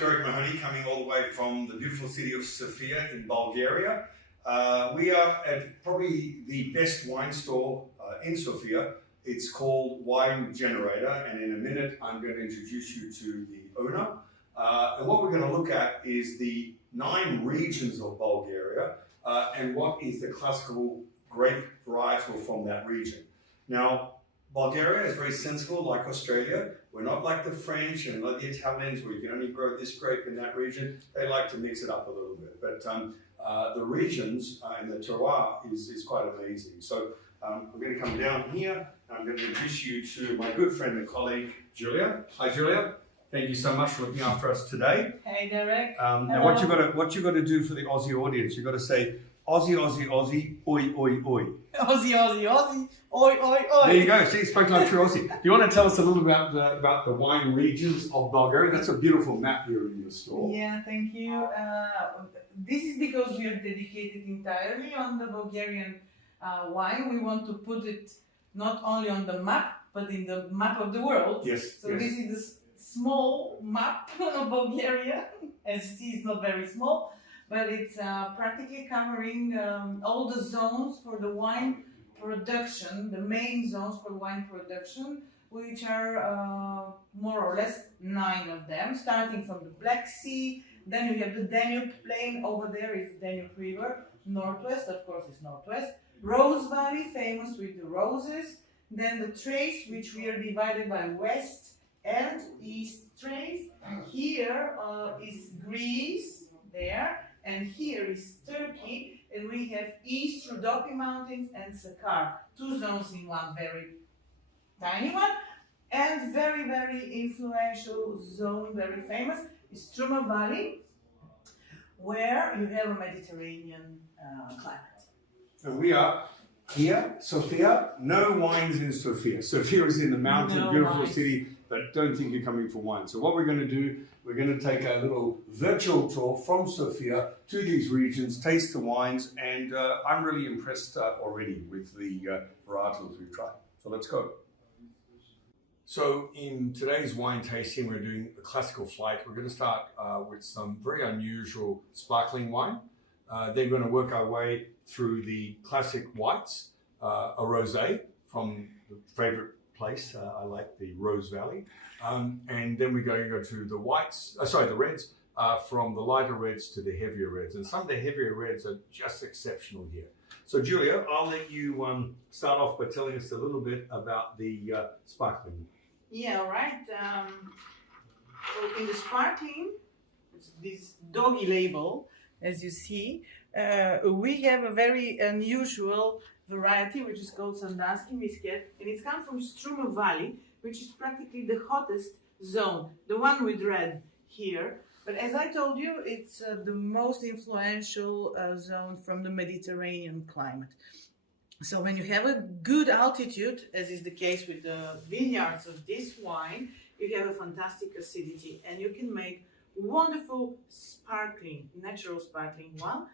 Mahony, coming all the way from the beautiful city of Sofia in Bulgaria. We are at probably the best wine store in Sofia. It's called Wine Generator, and in a minute I'm going to introduce you to the owner. And what we're going to look at is the 9 regions of Bulgaria and what is the classical grape varietal from that region. Now, Bulgaria is very sensible, like Australia. We're not like the French and like the Italians, where you can only grow this grape in that region. They like to mix it up a little bit. But the regions and the terroir is quite amazing. So I'm going to come down here. I'm going to introduce you to my good friend and colleague, Julia. Hi, Julia. Thank you so much for looking after us today. Hey, Derek. Now, what you got to do for the Aussie audience, you've got to say, Aussie, Aussie, Aussie, oi, oi, oi. Aussie, Aussie, Aussie, oi, oi, oi. There you go. See, spoken like true Aussie. Do you want to tell us a little about the wine regions of Bulgaria? That's a beautiful map here in your store. Yeah, thank you. This is because we are dedicated entirely on the Bulgarian wine. We want to put it not only on the map, but in the map of the world. Yes. So this is the small map of Bulgaria. As you see, it's not very small, but it's practically covering all the zones for the wine production, the main zones for wine production, which are more or less 9 of them, starting from the Black Sea. Then you have the Danube Plain, over there is Danube River, northwest, of course it's northwest. Rose Valley, famous with the roses. Then the Thrace, which we are divided by west and east Thrace. Here is Greece, there. And here is Turkey, and we have East Rhodope Mountains and Sakar, 2 zones in one, very tiny one, and very, very influential zone, very famous, is Struma Valley, where you have a Mediterranean climate. And we are here, Sofia. No wines in Sofia. Sofia is in the mountain, beautiful city, but don't think you're coming for wine. So what we're going to do, we're going to take a little virtual tour from Sofia to these regions, taste the wines, and I'm really impressed already with the varietals we've tried. So let's go. So in today's wine tasting, we're doing a classical flight. We're going to start with some very unusual sparkling wine. Then we're going to work our way through the classic whites, a rosé from the favorite place. I like the Rose Valley. And then we're going to go to the whites, the reds, from the lighter reds to the heavier reds. And some of the heavier reds are just exceptional here. So Julia, I'll let you start off by telling us a little bit about the sparkling. Yeah, all right. So in the sparkling, it's this doggy label, as you see, we have a very unusual variety, which is called Sandanski Misket, and it's come from Struma Valley, which is practically the hottest zone, the one with red here. But as I told you, it's the most influential zone from the Mediterranean climate. So when you have a good altitude, as is the case with the vineyards of this wine, you have a fantastic acidity, and you can make wonderful sparkling, natural sparkling wine,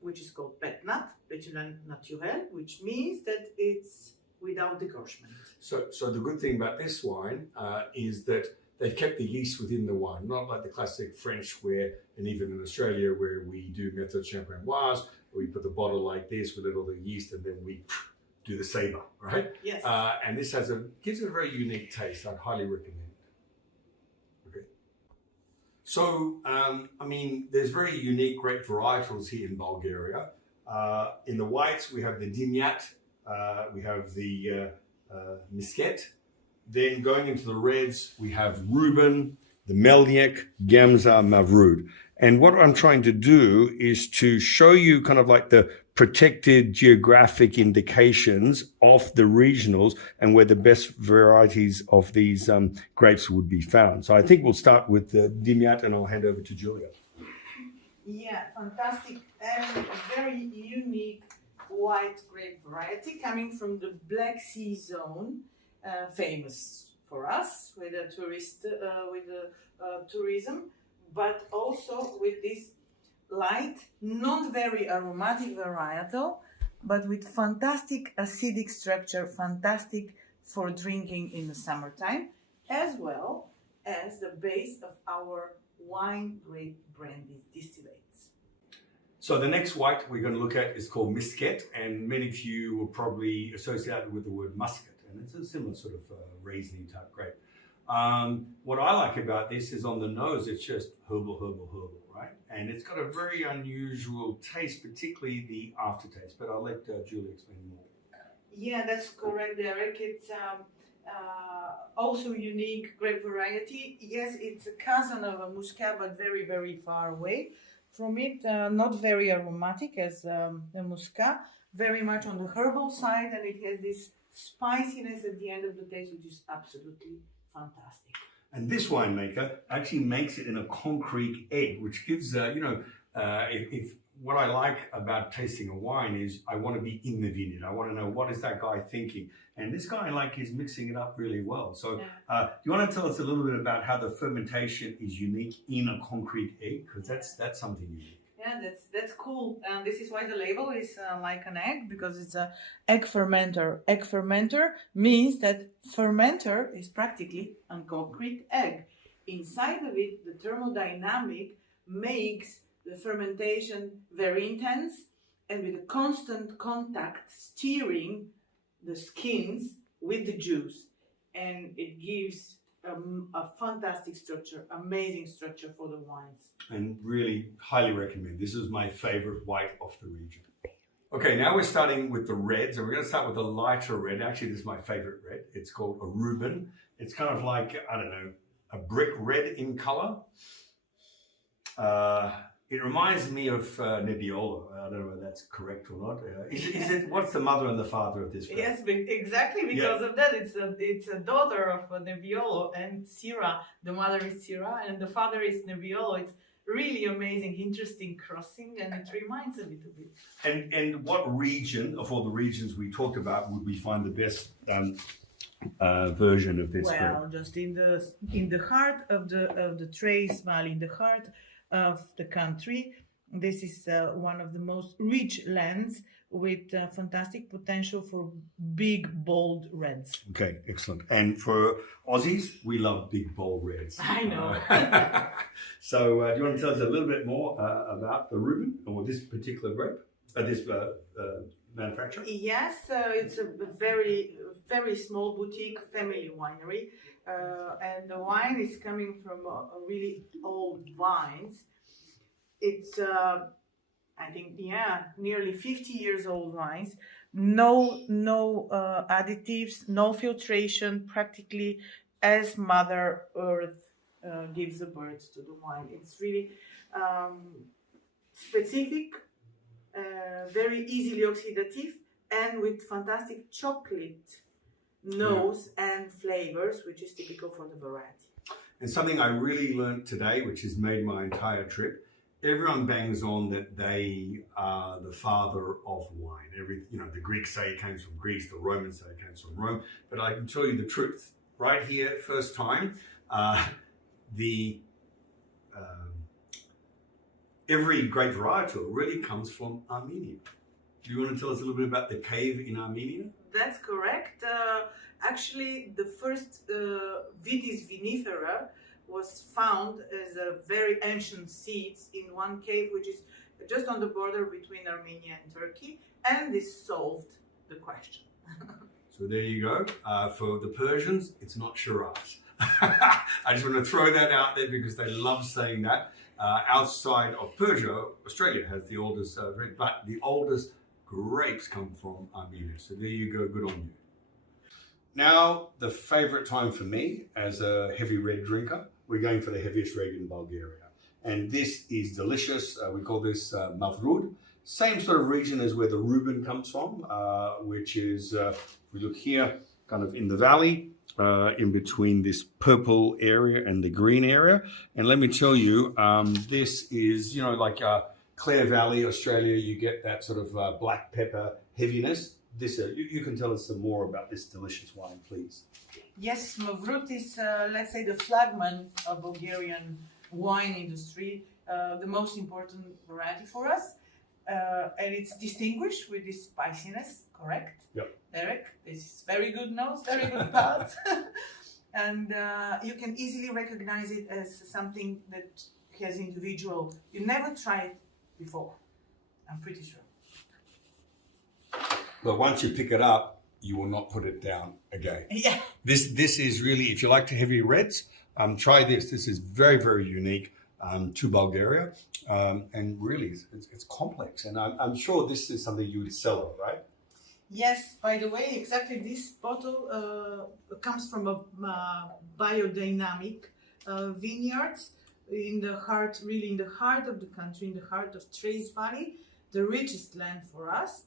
which is called pétnat, pétillant naturel, which means that it's without degorgement. So the good thing about this wine is that they've kept the yeast within the wine, not like the classic French where, and even in Australia, where we do méthode champenoise, where we put the bottle like this with all the yeast and then we do the saber, right? Yes. And this gives it a very unique taste. I'd highly recommend it. Okay. So, I mean, there's very unique grape varietals here in Bulgaria. In the whites, we have the Dimyat, we have the Misket. Then going into the reds, we have Reuben, the Melniak, Gamza, Mavrud. And what I'm trying to do is to show you kind of like the protected geographic indications of the regionals and where the best varieties of these grapes would be found. So I think we'll start with the Dimyat, and I'll hand over to Julia. Yeah, fantastic and very unique white grape variety coming from the Black Sea zone, famous for us with the tourism, but also with this light, not very aromatic varietal, but with fantastic acidic structure, fantastic for drinking in the summertime, as well as the base of our wine-grade brandy distillates. So the next white we're going to look at is called Muscat, and many of you will probably associate it with the word muscat, and it's a similar sort of raisiny type grape. What I like about this is on the nose, it's just herbal, right? And it's got a very unusual taste, particularly the aftertaste, but I'll let Julie explain more. Yeah, that's correct, Derek. It's also unique grape variety. Yes, it's a cousin of a Muscat, but very, very far away from it. Not very aromatic as the Muscat, very much on the herbal side, and it has this spiciness at the end of the taste, which is absolutely fantastic. And this winemaker actually makes it in a concrete egg, which gives, if what I like about tasting a wine is I want to be in the vineyard. I want to know what is that guy thinking. And this guy is mixing it up really well. So do you want to tell us a little bit about how the fermentation is unique in a concrete egg? Because that's something unique. Yeah, that's cool. And this is why the label is like an egg, because it's an egg fermenter. Egg fermenter means that fermenter is practically a concrete egg. Inside of it, the thermodynamic makes the fermentation very intense, and with a constant contact steering the skins with the juice, and it gives a fantastic structure, amazing structure for the wines. And really highly recommend. This is my favorite white of the region. Okay, now we're starting with the reds, and we're going to start with the lighter red. Actually, this is my favorite red. It's called a Reuben. It's kind of like, I don't know, a brick red in color. It reminds me of Nebbiolo. I don't know if that's correct or not. Is it? What's the mother and the father of this grape? Yes, exactly because of that. It's a daughter of Nebbiolo and Syrah. The mother is Syrah and the father is Nebbiolo. It's really amazing, interesting crossing, and it reminds a little bit. And what region of all the regions we talked about would we find the best version of this grape? Well, just in the heart of the Trace Valley, in the heart of the country. This is one of the most rich lands with fantastic potential for big, bold reds. Okay, excellent. And for Aussies, we love big, bold reds. I know. So do you want to tell us a little bit more about the Reuben, or this particular grape, this manufacturer? Yes, it's a very, very small boutique family winery. And the wine is coming from really old vines. It's, I think, nearly 50 years old vines. No additives, no filtration, practically as Mother Earth gives the birth to the wine. It's really specific, very easily oxidative, and with fantastic chocolate nose and flavors, which is typical for the variety. And something I really learned today, which has made my entire trip, everyone bangs on that they are the father of wine. The Greeks say it comes from Greece, the Romans say it comes from Rome, but I can tell you the truth. Right here, first time, every grape varietal really comes from Armenia. Do you want to tell us a little bit about the cave in Armenia? That's correct. Actually, the first Vitis vinifera was found as a very ancient seeds in one cave, which is just on the border between Armenia and Turkey, and this solved the question. So there you go. For the Persians, it's not Shiraz. I just want to throw that out there because they love saying that. Outside of Persia, Australia has the oldest, but the oldest grapes come from Armenia. So there you go, good on you. Now, the favorite time for me as a heavy red drinker, we're going for the heaviest red in Bulgaria. And this is delicious. We call this Mavrud. Same sort of region as where the Reuben comes from, which is, we look here, kind of in the valley, in between this purple area and the green area. And let me tell you, this is, like Clare Valley, Australia, you get that sort of black pepper heaviness. You can tell us some more about this delicious wine, please. Yes, Mavrud is, let's say, the flagman of Bulgarian wine industry, the most important variety for us. And it's distinguished with this spiciness, correct? Yep. Derek, this is very good nose, very good palate. and you can easily recognize it as something that has individual. You never tried it before, I'm pretty sure. But once you pick it up, you will not put it down again. Yeah. This is really, if you like the heavy reds, try this. This is very, very unique to Bulgaria, and really it's complex. And I'm sure this is something you would sell, right? Yes, by the way, exactly this bottle comes from a biodynamic vineyards in the heart, really in the heart of the country, in the heart of Trace Valley, the richest land for us.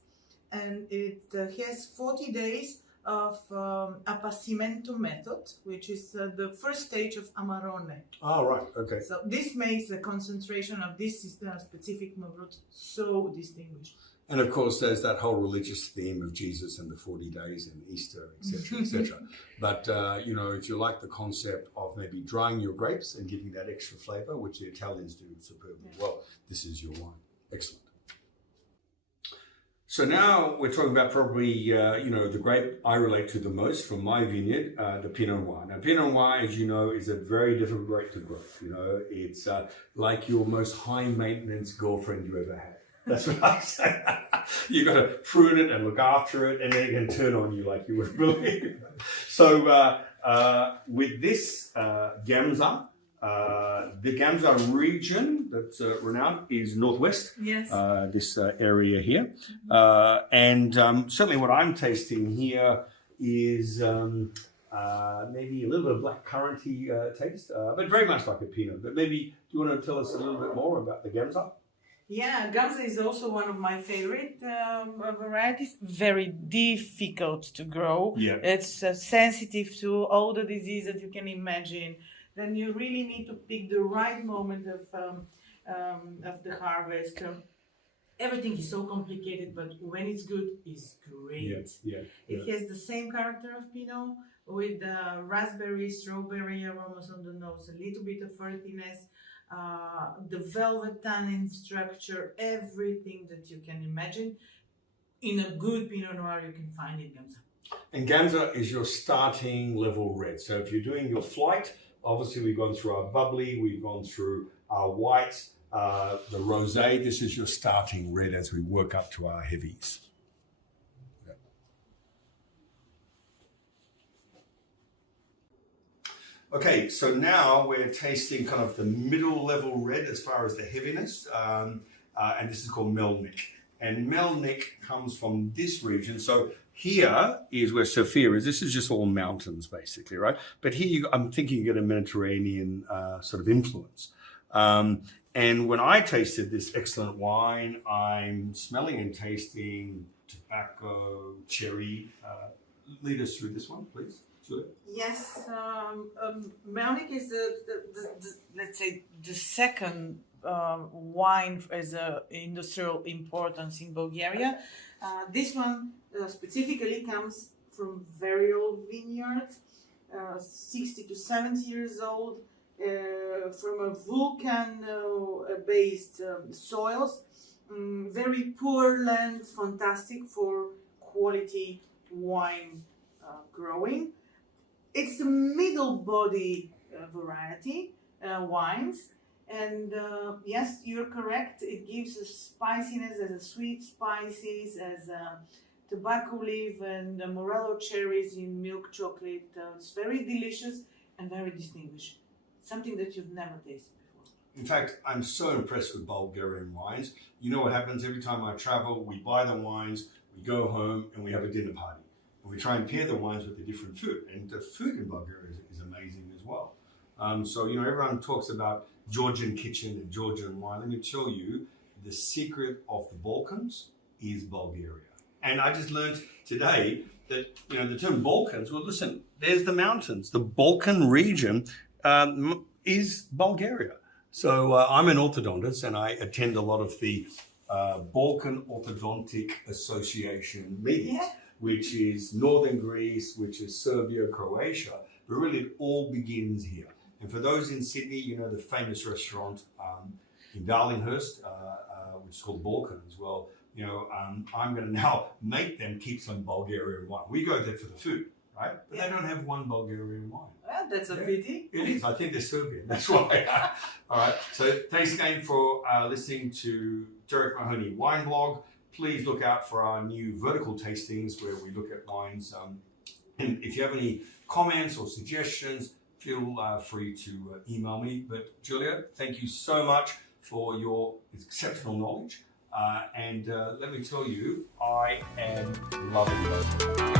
And it has 40 days of appassimento method, which is the first stage of Amarone. Oh, right, okay. So this makes the concentration of this specific Merlot so distinguished. And of course, there's that whole religious theme of Jesus and the 40 days and Easter, etc., etc. But, you know, if you like the concept of maybe drying your grapes and giving that extra flavor, which the Italians do superbly well, this is your wine. Excellent. So now we're talking about probably, you know, the grape I relate to the most from my vineyard, the Pinot Noir. Now, Pinot Noir, as you know, is a very different grape to grow. You know, it's like your most high maintenance girlfriend you ever had. That's what I say. You got to prune it and look after it, and then it can turn on you like you wouldn't believe. So with this Gamza, the Gamza region that's renowned is northwest. Yes. This area here, and certainly what I'm tasting here is maybe a little bit of black curranty taste, but very much like a Pinot. But maybe do you want to tell us a little bit more about the Gamza? Yeah, Gamza is also one of my favorite varieties. Very difficult to grow. Yeah. It's sensitive to all the diseases that you can imagine. Then you really need to pick the right moment of the harvest. Everything is so complicated, but when it's good, it's great. It has the same character of Pinot, with raspberry, strawberry aromas on the nose, a little bit of earthiness, the velvet tannin structure, everything that you can imagine. In a good Pinot Noir, you can find in Gamza. And Gamza is your starting level red. So if you're doing your flight, obviously we've gone through our bubbly, we've gone through our whites, the rosé. This is your starting red as we work up to our heavies. Okay, so now we're tasting kind of the middle level red as far as the heaviness, and this is called Melnik. And Melnik comes from this region. So here is where Sofia is. This is just all mountains, basically, right? But here, I'm thinking you get a Mediterranean sort of influence. And when I tasted this excellent wine, I'm smelling and tasting tobacco, cherry. Lead us through this one, please. Yes, Melnik is the let's say the second wine as a industrial importance in Bulgaria. This one specifically comes from very old vineyards, 60 to 70 years old, from a volcano-based soils, very poor land, fantastic for quality wine growing. It's a middle body variety wines, and yes, you're correct. It gives a spiciness as a sweet spices, as tobacco leaf and morello cherries in milk chocolate. It's very delicious and very distinguished. Something that you've never tasted before. In fact, I'm so impressed with Bulgarian wines. You know what happens every time I travel? We buy the wines, we go home, and we have a dinner party. We try and pair the wines with the different food, and the food in Bulgaria is amazing as well. So, you know, everyone talks about Georgian kitchen and Georgian wine. Let me tell you, the secret of the Balkans is Bulgaria. And I just learned today that, you know, the term Balkans, well, listen, there's the mountains. The Balkan region is Bulgaria. So I'm an orthodontist, and I attend a lot of the Balkan Orthodontic Association meetings. Yeah. Which is northern Greece, which is Serbia, Croatia, but really it all begins here. And for those in Sydney, you know, the famous restaurant in Darlinghurst, which is called Balkans. Well, you know, I'm going to now make them keep some Bulgarian wine. We go there for the food, right? But they don't have one Bulgarian wine. Well, that's a pity. It is. I think they're Serbian. That's why. All right. So thanks again for listening to Derek Mahony Wine Blog. Please look out for our new vertical tastings where we look at wines. And if you have any comments or suggestions, feel free to email me. But Julia, thank you so much for your exceptional knowledge. And let me tell you, I am loving it.